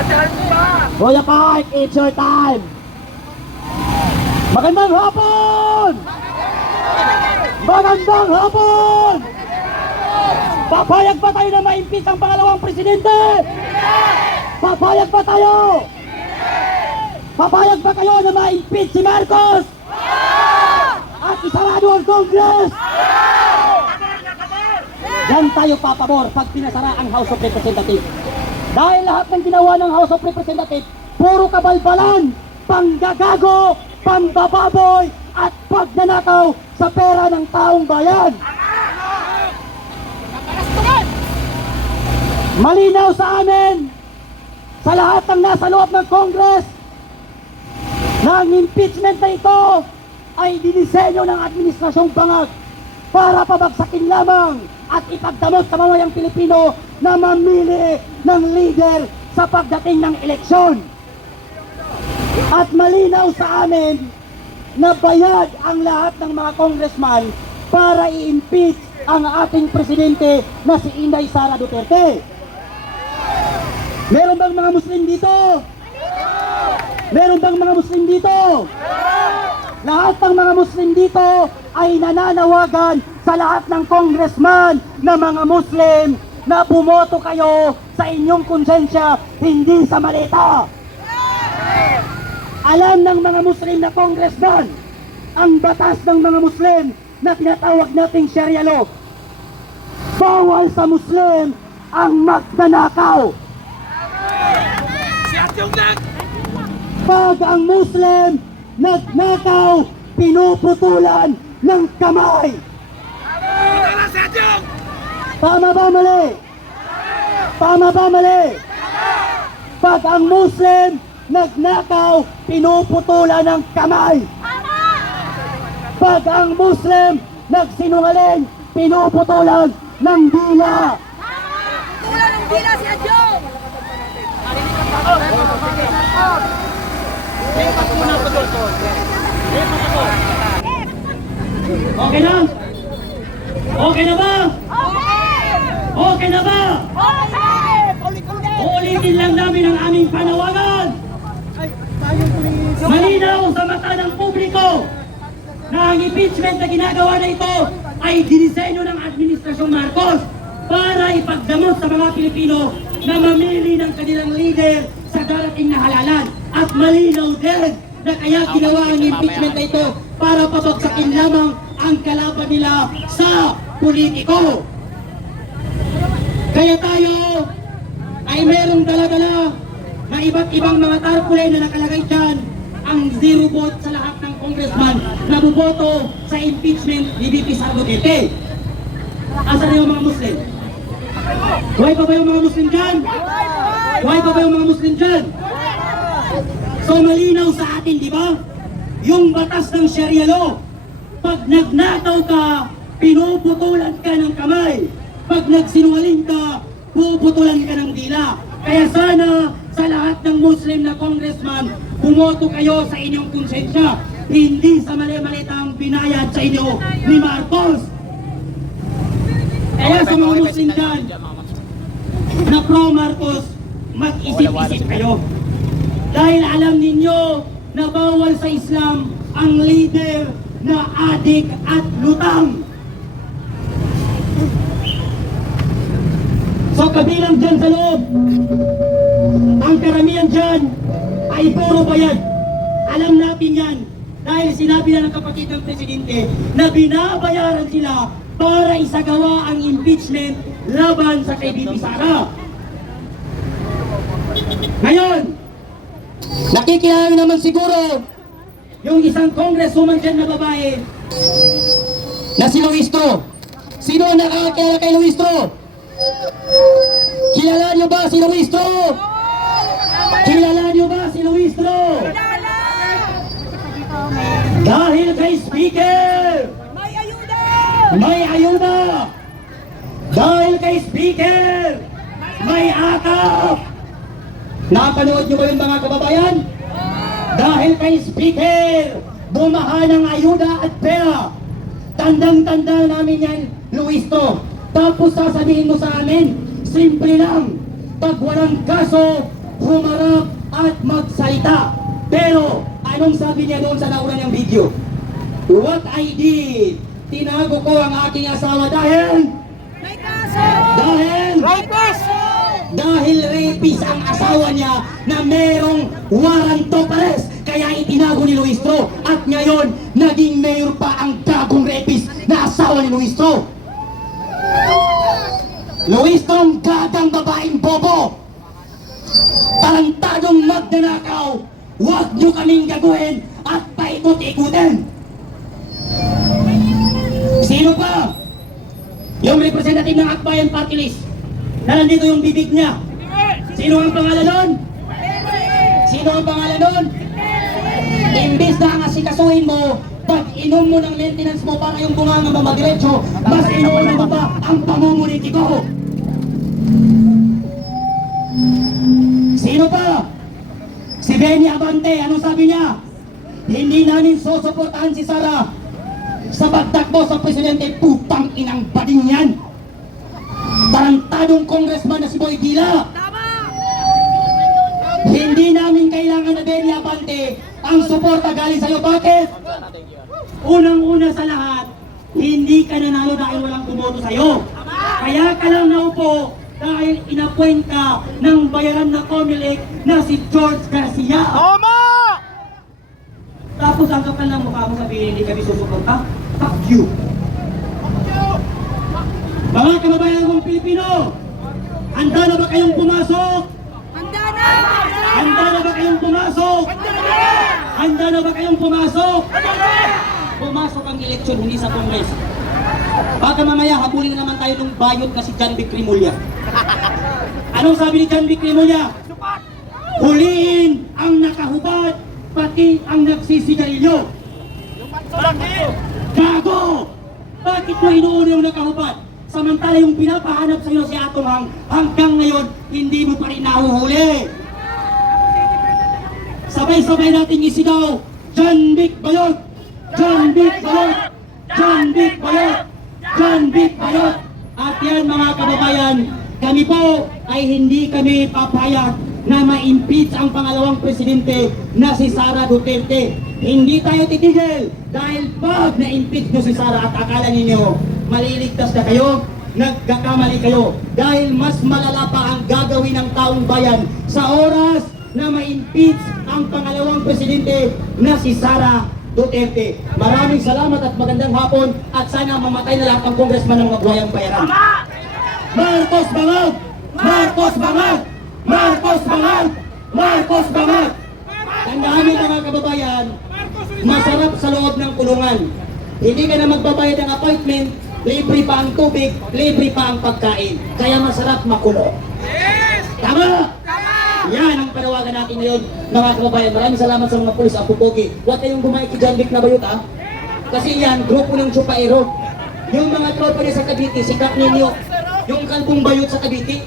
Kuya Park, it's your time. Magandang hapon! Magandang hapon! Papayag ba tayo na ma-impeach ang pangalawang presidente? Papayag ba tayo? Papayag ba kayo na ma-impeach si Marcos? At isarado ang Congress? Yan tayo papabor pag pinasara ang House of Representatives. Dahil lahat ng ginawa ng House of Representatives, puro kabalbalan, panggagago, pambababoy, at pagnanakaw sa pera ng taong bayan. Malinaw sa amin, sa lahat ng nasa loob ng Congress, na ang impeachment na ito ay dinisenyo ng Administrasyong Bangag para pabagsakin lamang at ipagdamot sa mamayang Pilipino na mamili ng leader sa pagdating ng eleksyon. At malinaw sa amin na bayad ang lahat ng mga congressman para i-impeach ang ating presidente na si Inday Sara Duterte. Meron bang mga Muslim dito? Meron bang mga Muslim dito? Lahat ng mga Muslim dito ay nananawagan sa lahat ng congressman na mga Muslim na bumoto kayo sa inyong konsensya, hindi sa malita. Alam ng mga Muslim na congressman ang batas ng mga Muslim na tinatawag nating Sharia law. Bawal sa Muslim ang magnanakaw. Pag ang Muslim nagnakaw, pinuputulan ng kamay. Tama ba mali? Tama ba mali? Pag ang Muslim nagnakaw, pinuputulan ng kamay. Pag ang Muslim nagsinungaling, pinuputulan ng dila. Putulan ng dila si Adjong! Okay na? Okay na ba? Okay na ba? Uulitin lang namin ang aming panawagan. Malinaw sa mata ng publiko na ang impeachment na ginagawa na ito ay dinisenyo ng Administrasyong Marcos para ipagdamot sa mga Pilipino na mamili ng kanilang leader sa darating na halalan. At malinaw din na kaya ginawa ang impeachment na ito para pabagsakin lamang ang kalaban nila sa politiko. Kaya tayo ay merong dala-dala na iba't ibang mga tarpaulin na nakalagay dyan ang zero vote sa lahat ng congressman na buboto sa impeachment ni VP Sara Duterte. Asan yung mga Muslim? Buhay pa ba yung mga Muslim dyan? Buhay pa ba yung mga Muslim dyan? So malinaw sa atin, di ba? Yung batas ng Sharia law, pag nagnakaw ka, pinuputulan ka ng kamay. Pag nagsinungaling ka, puputulan ka ng dila. Kaya sana sa lahat ng Muslim na congressman, bumoto kayo sa inyong konsensya, hindi sa mali-malitang binayad sa inyo ni Marcos. Kaya sa mga Muslim dyan na pro-Marcos, mag-isip-isip kayo. Dahil alam ninyo na bawal sa Islam ang leader na adik at lutang. So kabilang dyan sa loob, ang karamihan dyan ay puro bayad. Alam natin yan dahil sinabi na ng kapatid ng presidente na binabayaran sila para isagawa ang impeachment laban sa kay VP Sara. Ngayon, nakikilala naman siguro yung isang congresswoman dyan na babae na si Luistro. Sino ang nakakilala kay Luistro? Kilala niyo ba si Luistro? Kilala niyo ba si Luistro? Dahil kay Speaker May ayuda! may ayuda. Dahil kay Speaker may akap. Napanood niyo ba yung mga kababayan? Dahil kay Speaker bumaha ng ayuda at pera. Tandang-tanda namin yan, Luistro. Tapos sasabihin mo sa amin, simple lang, pag walang kaso, humarap at magsalita. Pero anong sabi niya doon sa nauna niyang video? What I did, tinago ko ang aking asawa dahil May kaso! dahil rapist ang asawa niya na merong warrant of arrest. Kaya itinago ni Luistro. At ngayon, naging mayor pa ang gagong rapist na asawa ni Luistro. Luistrong gagang babaeng bobo. Tarantadong magnanakaw. Huwag niyo kaming gagawin at paikot-ikutin. Sino pa? Yung representative ng Akbayan Party List na nandito yung bibig niya. Sino ang pangalan nun? Sino ang pangalan nun? Imbis na ang asikasuhin mo, pag inom mo ng maintenance mo para yung bunganga mo magdiretso, mas inuunan mo pa ang pamumulinti ko. Sino pa? Si Benny Abante, anong sabi niya? Hindi namin susuportahan si Sara sa pagtakbo sa presidente. Putang inang bading yan. Tarantadong congressman na si Boy Dila. Tama! Hindi namin kailangan na Benny Abante ang suporta galing sa'yo. Bakit? Unang-una sa lahat, hindi ka nanalo dahil walang tumoto sa'yo. Kaya ka lang naupo dahil inappoint ka ng bayaran na Comelec na si George Garcia. Tapos ang kapal ng mukha mo sabihin hindi kami susuporta? Fuck you! Mga kababayan kong Pilipino, handa na ba kayong pumasok? Handa na! Handa na ba kayong pumasok? Handa na ba kayong pumasok? Pumasok ang eleksyon, hindi sa Congress. Baka mamaya habulin na naman tayo ng bayot na si John Vic Rimulya. Anong sabi ni John Vic Rimulya? Huliin ang nakahubad, pati ang nagsisigarilyo. Gago! Bakit mo inuuna yung nakahubad? Samantala yung pinapahanap sa'yo si Atong Hang, hanggang ngayon, hindi mo pa rin nahuhuli. Sabay-sabay natin isigaw, John Vic Bayot! John Vic Bayot! John Vic Bayot! John Vic Bayot! At yan mga kababayan, kami po ay hindi kami papayag na ma-impeach ang pangalawang presidente na si Sara Duterte. Hindi tayo titigil dahil pag na-impeach nyo si Sara at akala ninyo maliligtas na kayo, nagkakamali kayo dahil mas malala pa ang gagawin ng taong bayan sa oras na ma-impeach ang pangalawang presidente na si Sara Duterte. Maraming salamat at magandang hapon at sana mamatay na lahat ng congressman ng mga buhayang bayaran. Marcos Bangag! Marcos Bangag! Marcos Bangag! Marcos Bangag! Tandaan niyo mga kababayan, masarap sa loob ng kulungan. Hindi ka na magbabayad ng appointment, libre pa ang tubig, libre pa ang pagkain. Kaya masarap makulong. Tama! Yan ang panawagan natin ngayon, mga kababayan. Maraming salamat sa mga pulis, ang pupogi. Huwag kayong gumayi kay John Vic na Bayot, ha? Kasi yan, grupo ng Chupaero. Yung mga tropa niya sa Cavite, sikap ninyo. Yung kalbong Bayot sa Cavite.